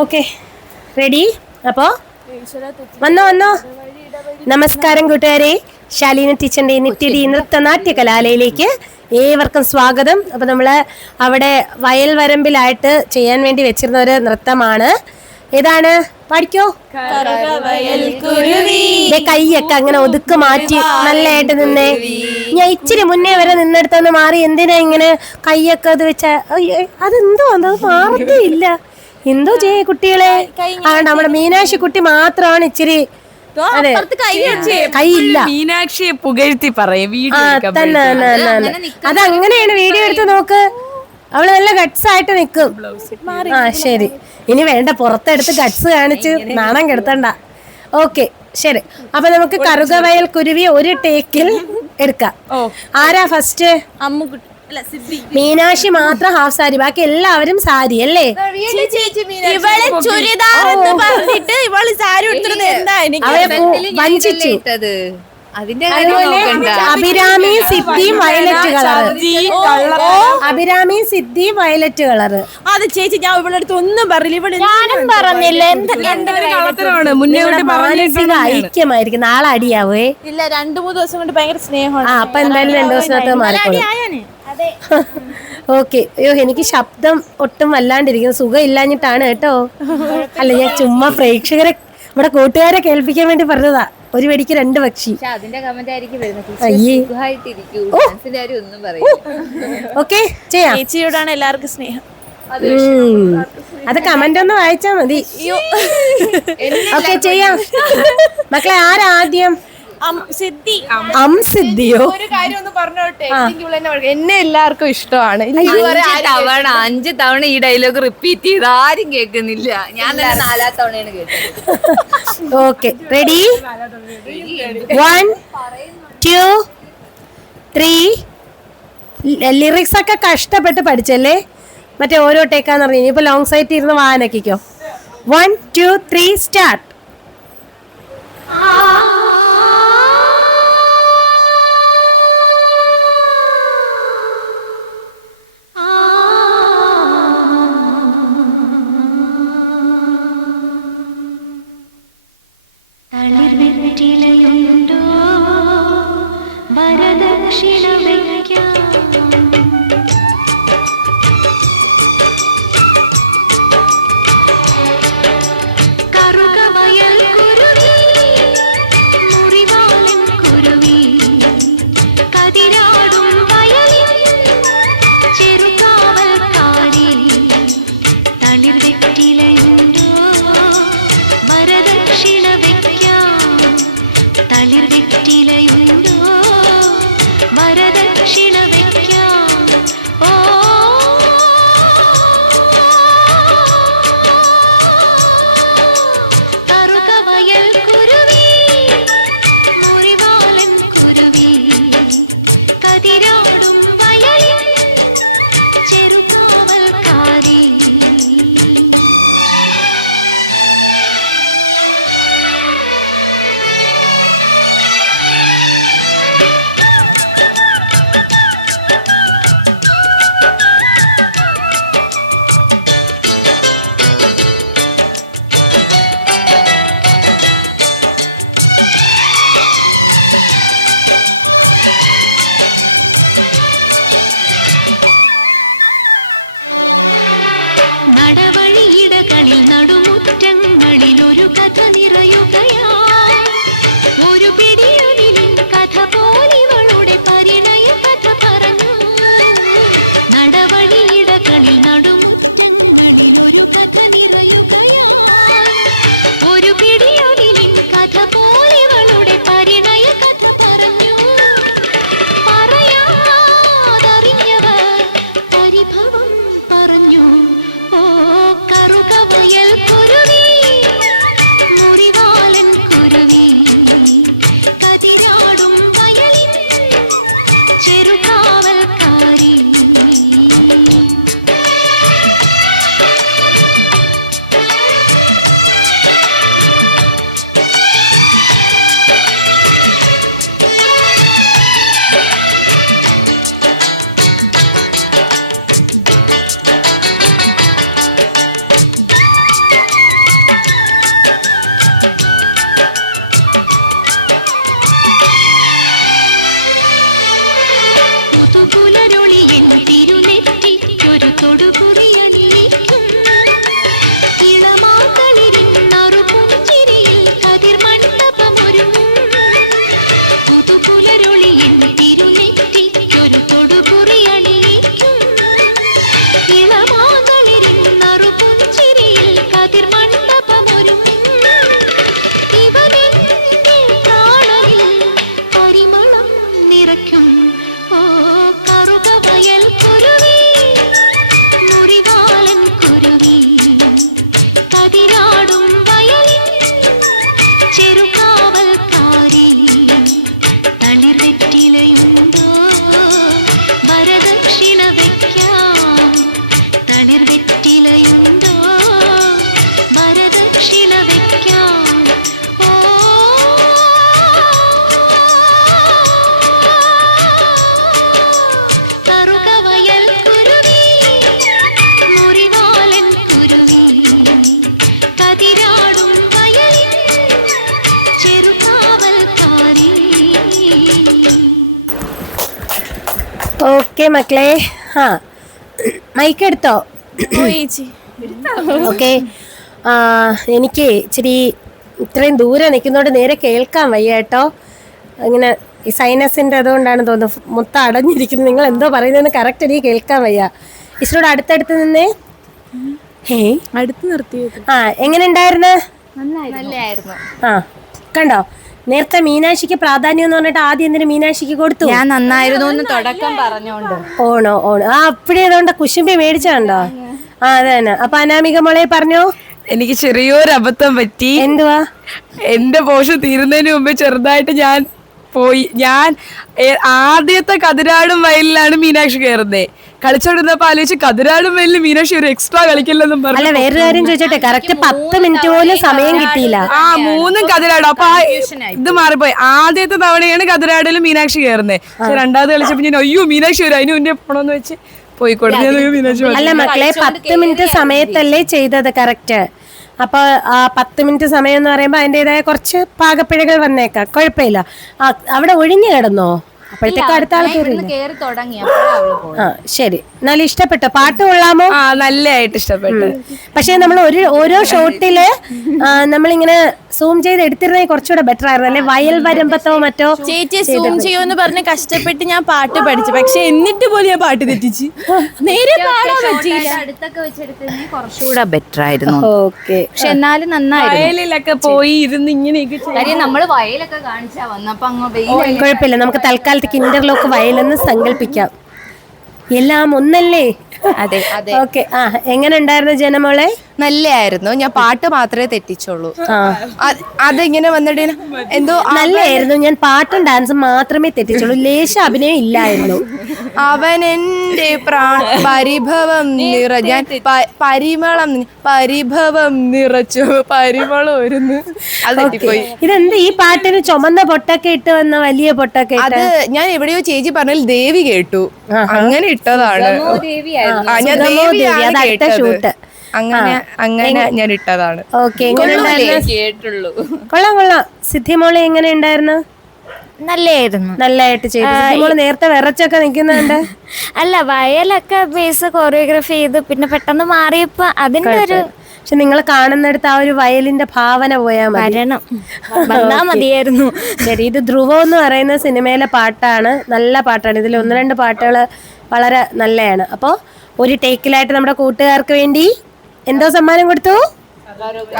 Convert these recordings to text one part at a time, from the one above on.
Okay ready? അപ്പോൾ വന്നോ. നമസ്കാരം കൂട്ടുകാരെ, ശാലീന ടീച്ചറിന്റെ നിത്യതി നൃത്തനാട്യ കലാലയിലേക്ക് ഏവർക്കും സ്വാഗതം. അപ്പോൾ നമ്മൾ അവിടെ വയൽ വരമ്പിലായിട്ട് ചെയ്യാൻ വേണ്ടി വെച്ചിരുന്ന ഒരു നൃത്തമാണ്. ഏതാണ്? പഠിക്കോ. കൈയൊക്കെ അങ്ങനെ ഒതുക്ക് മാറ്റി നല്ലതായിട്ട് നിന്നേ. ഞാൻ ഇച്ചിരി മുന്നേ വരെ നിന്നെടുത്തൊന്ന് മാറി. എന്തിനാ ഇങ്ങനെ കൈയൊക്കെ അത് വെച്ച? അതെന്തോ അത് മാറത്തേ ഇല്ല. എന്തോ ചെയ്യേ കുട്ടികളെ. നമ്മുടെ മീനാക്ഷി കുട്ടി മാത്രമാണ് ഇച്ചിരി കൈയില്ല. മീനാക്ഷിയെ പുകഴ്ത്തി പറയും. അതങ്ങനെയാണ്. വീഡിയോ എടുത്ത് നോക്ക്, അവള് നല്ല ഗട്ട്സ് ആയിട്ട് നിക്കും. ആ ശരി, ഇനി വേണ്ട, പുറത്തെടുത്ത് ഗട്ട്സ് കാണിച്ച് നാണം കെടുത്തണ്ട. ഓക്കെ ശരി. അപ്പൊ നമുക്ക് കറുകവയൽ കുരുവി ഒരു ടേക്കിൽ എടുക്കാം. ആരാ ഫസ്റ്റ്? മീനാക്ഷി മാത്രം ഹാഫ് സാരി, ബാക്കി എല്ലാവരും സാരി അല്ലേ? വഞ്ചിച്ചു. അഭിരാമി സിദ്ധിയും വയലറ്റ് കളർ. അഭിരാമി സിദ്ധിയും വയലറ്റ് കളർ. അത് ചേച്ചി ഞാൻ ഇവിടെ അടുത്ത് ഒന്നും പറഞ്ഞില്ല. ഞാനും പറഞ്ഞില്ല. മാനസിക ഐക്യമായിരിക്കും. നാളെ അടിയാവേ ഇല്ല. 2-3 ദിവസം കൊണ്ട് ഭയങ്കര സ്നേഹമാണ്. അപ്പൊ എന്തായാലും 2 ദിവസത്തിനകത്ത് മാറിക്കോളും. ഓക്കെ. അയ്യോ, എനിക്ക് ശബ്ദം ഒട്ടും വല്ലാണ്ടിരിക്കുന്നു. സുഖം ഇല്ലാഞ്ഞിട്ടാണ് കേട്ടോ. അല്ല, ഞാൻ ചുമ്മാ പ്രേക്ഷകരെ, നമ്മുടെ കൂട്ടുകാരെ കേൾപ്പിക്കാൻ വേണ്ടി പറഞ്ഞതാ. ഒരു വെടിക്ക് 2 പക്ഷി. ഓക്കെ, ചെയ്യാം. ചേച്ചിയോടാണ് എല്ലാവർക്കും സ്നേഹം. അത് കമന്റ് ഒന്ന് വായിച്ചാ മതി. ഓക്കെ, ചെയ്യാം മക്കളെ. ആരാദ്യം? സിദ്ധിയോ? ഒരു കാര്യം ഒന്ന് പറഞ്ഞോട്ടെ, എന്നെ എല്ലാവർക്കും ഇഷ്ടമാണ്. 5 തവണ ഈ ഡയലോഗ് റിപ്പീറ്റ് ചെയ്ത് ആരും കേൾക്കുന്നില്ല. ഞാൻ 4 തവണയാണ് കേട്ടത്. Okay, ready? 1 2 3. ലിറിക്സ് ഒക്കെ കഷ്ടപ്പെട്ട് പഠിച്ചല്ലേ? മറ്റേ ഓരോ ടേക്കാന്ന് പറഞ്ഞു. ഇനിയിപ്പോ ലോങ് സൈറ്റ് ഇരുന്ന് വാനക്കിക്കോ. 1 2 3 സ്റ്റാർട്ട്. പറഞ്ഞു. ഓ കറുകവയൽ കുരുവി മുറിവാ ഓക്കെ മക്കളെ, ആ മൈക്ക് എടുത്തോ? ഓക്കെ. എനിക്ക് ഇച്ചിരി ഇത്രയും ദൂരെ നിൽക്കുന്നതുകൊണ്ട് നേരെ കേൾക്കാൻ വയ്യ കേട്ടോ. ഇങ്ങനെ ഈ സൈനസിൻ്റെ അതുകൊണ്ടാണ് തോന്നുന്നു മൊത്തം അടഞ്ഞിരിക്കുന്നത്. നിങ്ങൾ എന്തോ പറയുന്നതെന്ന് കറക്റ്റ് എനിക്ക് കേൾക്കാൻ വയ്യ. ഇച്ചിരൂടെ അടുത്തടുത്ത് നിന്നേ. അടുത്ത് നിർത്തി. ആ എങ്ങനെ ഉണ്ടായിരുന്നു? നല്ലായിരുന്നു. ആ കണ്ടോ, നേരത്തെ മീനാക്ഷിക്ക് പ്രാധാന്യം എന്ന് പറഞ്ഞിട്ട് ആദ്യം എന്തിനു മീനാക്ഷിക്ക് കൊടുത്തു? ഞാൻ നന്നായിരുന്നു എന്ന് തുടക്കം പറഞ്ഞോണ്ട്. ഓണോ ആ അപ്പഴേ അതുകൊണ്ട് കുശുമ്പി മേടിച്ചോ? ആ അതെ തന്നെ. അപ്പൊ അനാമിക മോളെ പറഞ്ഞോ. എനിക്ക് ചെറിയൊരു അബദ്ധം പറ്റി. എന്തുവാ? എന്റെ പോഷൻ തീരുന്നതിന് മുമ്പേ ചെറുതായിട്ട് ഞാൻ പോയി. ഞാൻ ആദ്യത്തെ കതിരാടും വയലിലാണ് മീനാക്ഷി കയറുന്നത്. കളിച്ചോണ്ടിരുന്നപ്പോ ആലോചിച്ച് കതിരാടും വയലിൽ മീനാക്ഷി ഒരു എക്സ്ട്രാ കളിക്കില്ലെന്നും പറഞ്ഞു. അല്ല വേറൊരു കാര്യം ചോദിച്ചോട്ടെ, കറക്റ്റ് 10 മിനിറ്റ് പോലും സമയം കിട്ടിയില്ല. ആ 3 കതിരാടും. അപ്പൊ ഇത് മാറിപ്പോയി. ആദ്യത്തെ തവണയാണ് കതിരാടിലും മീനാക്ഷി കയറുന്നത്. പക്ഷെ രണ്ടാമത് കളിച്ചപ്പോ ഞാൻ അയ്യോ മീനാക്ഷി വരും, അതിന് മുന്നേ പോണോന്ന് വെച്ച് പോയിക്കോട്ടെ. അല്ല മക്കളെ, 10 മിനിറ്റ് സമയത്തല്ലേ ചെയ്തത് കറക്റ്റ്. അപ്പൊ ആ 10 മിനിറ്റ് സമയം എന്ന് പറയുമ്പോ അതിൻ്റെതായ കുറച്ച് പാകപ്പിഴകൾ വന്നേക്കാം, കുഴപ്പമില്ല. അവിടെ ഒഴിഞ്ഞു കിടന്നോ? അപ്പോഴത്തേക്ക് അടുത്ത ആൾ കേറി തുടങ്ങി. ആ ശരി. എന്നാലും ഇഷ്ടപ്പെട്ടോ? പാട്ട് കൊള്ളാമോ? ആ നല്ലതായിട്ട് ഇഷ്ടപ്പെട്ടു. പക്ഷെ നമ്മൾ ഓരോ ഷോട്ടില് നമ്മളിങ്ങനെ സൂം ചെയ്ത് എടുത്തിരുന്നെങ്കിൽ കുറച്ചുകൂടെ ബെറ്റർ ആയിരുന്നു അല്ലെ? വയൽ വരുമ്പത്തോ മറ്റോ. ചേച്ചി സൂം ചെയ്യുമെന്ന് പറഞ്ഞ് കഷ്ടപ്പെട്ട് ഞാൻ പാട്ട് പഠിച്ചു, പക്ഷെ എന്നിട്ട് പോലും ഞാൻ പാട്ട് തെറ്റിച്ച് നേരെ പാടാൻ പറ്റിയില്ല. അടുത്തൊക്കെ വെച്ചെടുത്തതിന് കുറച്ചുകൂടെ ബെറ്റർ ആയിരുന്നു. ഓക്കെ. പക്ഷെ എന്നാലും നന്നായിരുന്നു. വയലിലൊക്കെ പോയി ഇരുന്ന് ഇങ്ങനെയൊക്കെ കാര്യം നമ്മള് വയലൊക്കെ കാണിച്ചാ വന്നപ്പോ അങ്ങ് വെയിൽ. കുഴപ്പമില്ല, നമുക്ക് തൽക്കാലത്തേക്ക് ഇന്റർലോക്ക് വയലെന്ന് സങ്കല്പിക്കാം. എല്ലാം ഒന്നല്ലേ? അതെ അതെ. ഓക്കെ. ആ എങ്ങനെ ഉണ്ടായിരുന്നു ജനമോളെ? നല്ലായിരുന്നു. ഞാൻ പാട്ട് മാത്രമേ തെറ്റിച്ചുള്ളൂ. അതെങ്ങനെ വന്നിട്ട് എന്തോ നല്ലായിരുന്നു. ഞാൻ പാട്ടും ഡാൻസും മാത്രമേ തെറ്റിച്ചുള്ളൂ, ലേശ അഭിനയം ഇല്ലായിരുന്നു. അവൻ എന്റെ പരിഭവം ഞാൻ പരിമളം പരിഭവം നിറച്ചു പരിമളം ഒരുന്ന്. അത് തെറ്റിപ്പോയി. ഇതെന്ത് ഈ പാട്ടിന് ചുമന്ന പൊട്ടൊക്കെ ഇട്ട് വന്ന വലിയ പൊട്ടൊക്കെ അത് ഞാൻ എവിടെയോ ചേച്ചി പറഞ്ഞാൽ ദേവി കേട്ടു, അങ്ങനെ ഇട്ടതാണ്. ഞാൻ ദേവിയാണ് കേട്ടത്. അങ്ങനെ ഞാൻ ഇട്ടതാണ്. ഓക്കെ. കേട്ടുള്ളൂ. കൊള്ളാം. സിദ്ധിമോളെ എങ്ങനെ ഉണ്ടായിരുന്നു? നല്ലായിരുന്നു. നല്ലതായിട്ട് ചെയ്തു. സിദ്ധിമോള് നേരത്തെ വിറച്ചൊക്കെ നിൽക്കുന്നുണ്ട്. അല്ല വയലൊക്കെ ബേസ് കൊറിയോഗ്രാഫി ചെയ്ത് പിന്നെ പെട്ടെന്ന് മാറിയപ്പോ അതിന്റെ ഒരു പക്ഷെ നിങ്ങൾ കാണുന്നിടത്ത് ആ ഒരു വയലിന്റെ ഭാവന പോയാൽ വരണം വന്നാ മതിയായിരുന്നു. ശരി. ഇത് ധ്രുവം എന്ന് പറയുന്ന സിനിമയിലെ പാട്ടാണ്, നല്ല പാട്ടാണ്. ഇതിൽ 1-2 പാട്ടുകൾ വളരെ നല്ലതാണ്. അപ്പോൾ ഒരു ടേക്കിലായിട്ട് നമ്മുടെ കൂട്ടുകാർക്ക് വേണ്ടി എന്തോ സമ്മാനം കൊടുത്തു?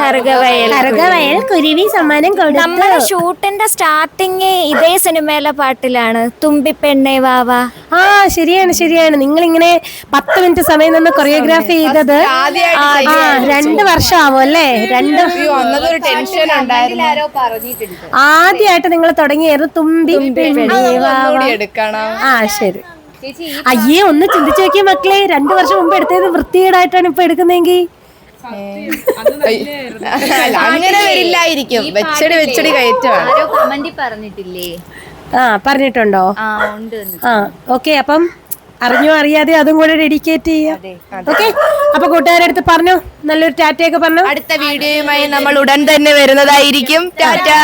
കറുകവയൽ കുരുവി സമ്മാനം കൊടുത്തു. നമ്മുടെ ഷൂട്ടിന്റെ സ്റ്റാർട്ടിങ് ഇതേ സിനിമയിലെ പാട്ടിലാണ്, തുമ്പിപ്പെണ്ണേ വാവ. ആ ശരിയാണ്. നിങ്ങളിങ്ങനെ 10 മിനിറ്റ് സമയം നിന്ന് കൊറിയോഗ്രാഫി ചെയ്തത് 2 വർഷം ആവും അല്ലേ? ടെൻഷൻ ഉണ്ടായിരുന്നു. ആദ്യമായിട്ട് നിങ്ങൾ തുടങ്ങിയായിരുന്നു തുമ്പിപ്പെണ്ണേ വാവ. ആ ശരി. അയ്യേ, ഒന്ന് ചിന്തിച്ചു നോക്കിയ മക്കളെ, 2 വർഷം മുമ്പ് എടുത്തത് വൃത്തികേടായിട്ടാണ് ഇപ്പൊ എടുക്കുന്നെങ്കിൽ. അങ്ങനെ വരില്ലായിരിക്കും. വെച്ചടി കയറ്റാണ്. ആരോ കമന്റിൽ പറഞ്ഞിട്ടില്ലേ? പറഞ്ഞിട്ടുണ്ടോ? ഉണ്ട്. ഓക്കെ. അപ്പം അറിഞ്ഞോ അറിയാതെ അതും കൂടെ ഡെഡിക്കേറ്റ് ചെയ്യാം. ഓക്കെ. അപ്പൊ കൂട്ടുകാരുടെ അടുത്ത് പറഞ്ഞു, നല്ലൊരു ടാറ്റയൊക്കെ പറഞ്ഞു. അടുത്ത വീഡിയോയുമായി നമ്മൾ ഉടൻ തന്നെ വരുന്നതായിരിക്കും. ടാറ്റാ.